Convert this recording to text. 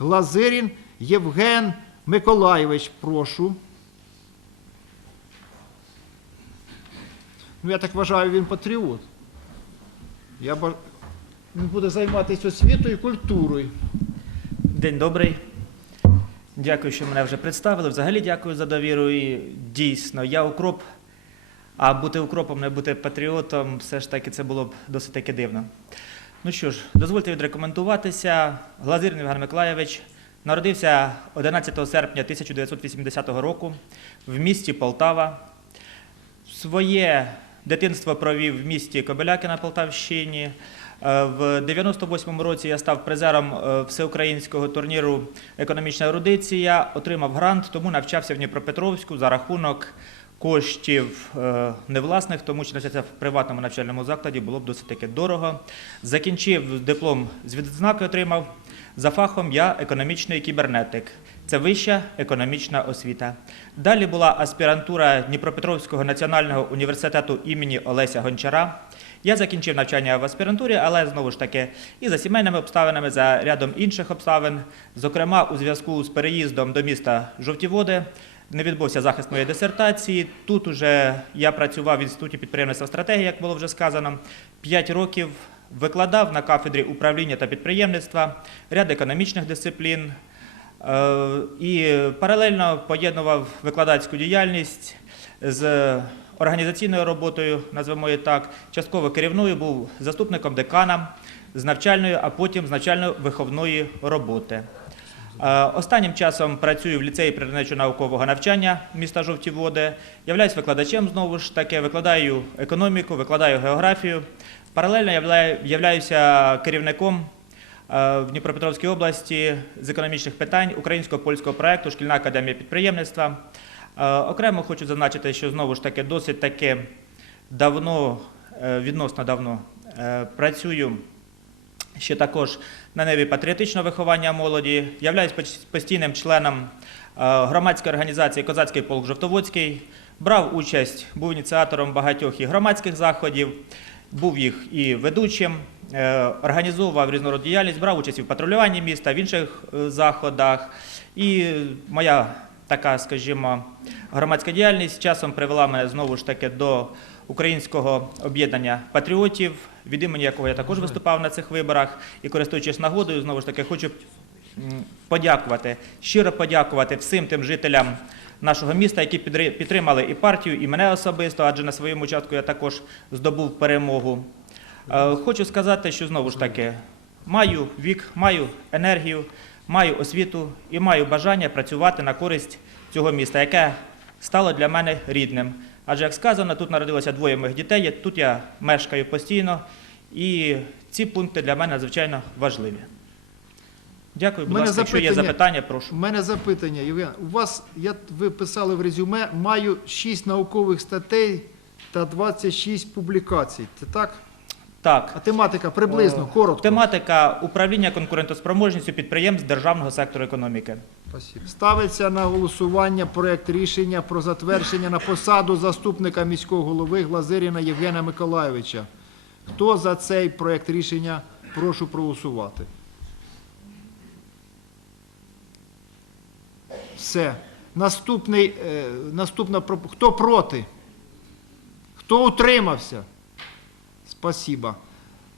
Глазирін Євген Миколайович. Прошу. Ну, я так вважаю, він патріот. Я ба... Він буде займатися освітою і культурою. День добрий. Дякую, що мене вже представили. Взагалі дякую за довіру. І дійсно, я укроп, а бути укропом, не бути патріотом, все ж таки це було б досить таки дивно. Ну що ж, дозвольте відрекомендуватися. Глазир Євген Миколаєвич народився 11 серпня 1980 року в місті Полтава. Своє дитинство провів в місті Кобиляки на Полтавщині. Е, В 98-му році я став призером е, всеукраїнського турніру Економічна ерудиція, отримав грант, тому навчався в Дніпропетровську за рахунок коштів е, невласних, тому що навчатися в приватному навчальному закладі було б досить таки дорого. Закінчив диплом з відзнакою, отримав. За фахом я економічний кібернетик. Це вища економічна освіта. Далі була аспірантура Дніпропетровського національного університету імені Олеся Гончара. Я закінчив навчання в аспірантурі, але знову ж таки і за сімейними обставинами, за рядом інших обставин. Зокрема, у зв'язку з переїздом до міста Жовтіводи не відбувся захист моєї дисертації. Тут уже я працював в інституті підприємництва стратегії, як було вже сказано, 5 років. Викладав на кафедрі управління та підприємництва, ряд економічних дисциплін е, і паралельно поєднував викладацьку діяльність з організаційною роботою, назвемо її так, частково керівною, був заступником декана з навчальної, а потім з навчально-виховної роботи. Е, Останнім часом працюю в ліцеї природничо-наукового навчання міста Жовті Води. Являюсь викладачем знову ж таки, викладаю економіку, викладаю географію. Паралельно являю- являюся керівником е, в Дніпропетровській області з економічних питань українського польського проекту Шкільна академія підприємництва. Е, Окремо хочу зазначити, що знову ж таки досить таки давно, відносно давно працюю ще також на ниві патріотичного виховання молоді. Являюсь постійним членом е, громадської організації Козацький полк Жовтоводський. Брав участь, був ініціатором багатьох і громадських заходів, був їх і ведучим, е, організовував різноrodну діяльність, брав участь і в патрулюванні міста, в інших е, заходах. І моя така, скажімо, громадська діяльність часом привела мене знову ж таки до українського об'єднання патріотів, від імені якого я також виступав на цих виборах. І користуючись нагодою, знову ж таки, хочу подякувати, щиро подякувати всім тим жителям нашого міста, які підтримали і партію, і мене особисто, адже на своєму участку я також здобув перемогу. Е, Хочу сказати, що знову ж таки маю вік, маю енергію, маю освіту і маю бажання працювати на користь цього міста, яке стало для мене рідним. Адже, як сказано, тут народилося двоє моїх дітей, тут я мешкаю постійно, і ці пункти для мене надзвичайно важливі. Дякую, будь Мене ласка, якщо є запитання- запитання, прошу. У мене запитання, Євген. У вас, я, ви писали в резюме, маю 6 наукових статей та 26 публікацій. Це так? Так. А тематика приблизно, О, коротко. Тематика управління конкурентоспроможністю підприємств державного сектору економіки. Спасибо. Ставиться на голосування проект рішення про затвердження на посаду заступника міського голови Глазиріна Євгена Миколайовича. Хто за цей проект рішення? Прошу проголосувати. Все. Наступний, е, наступна проп- Хто проти? Хто утримався? Спасибо.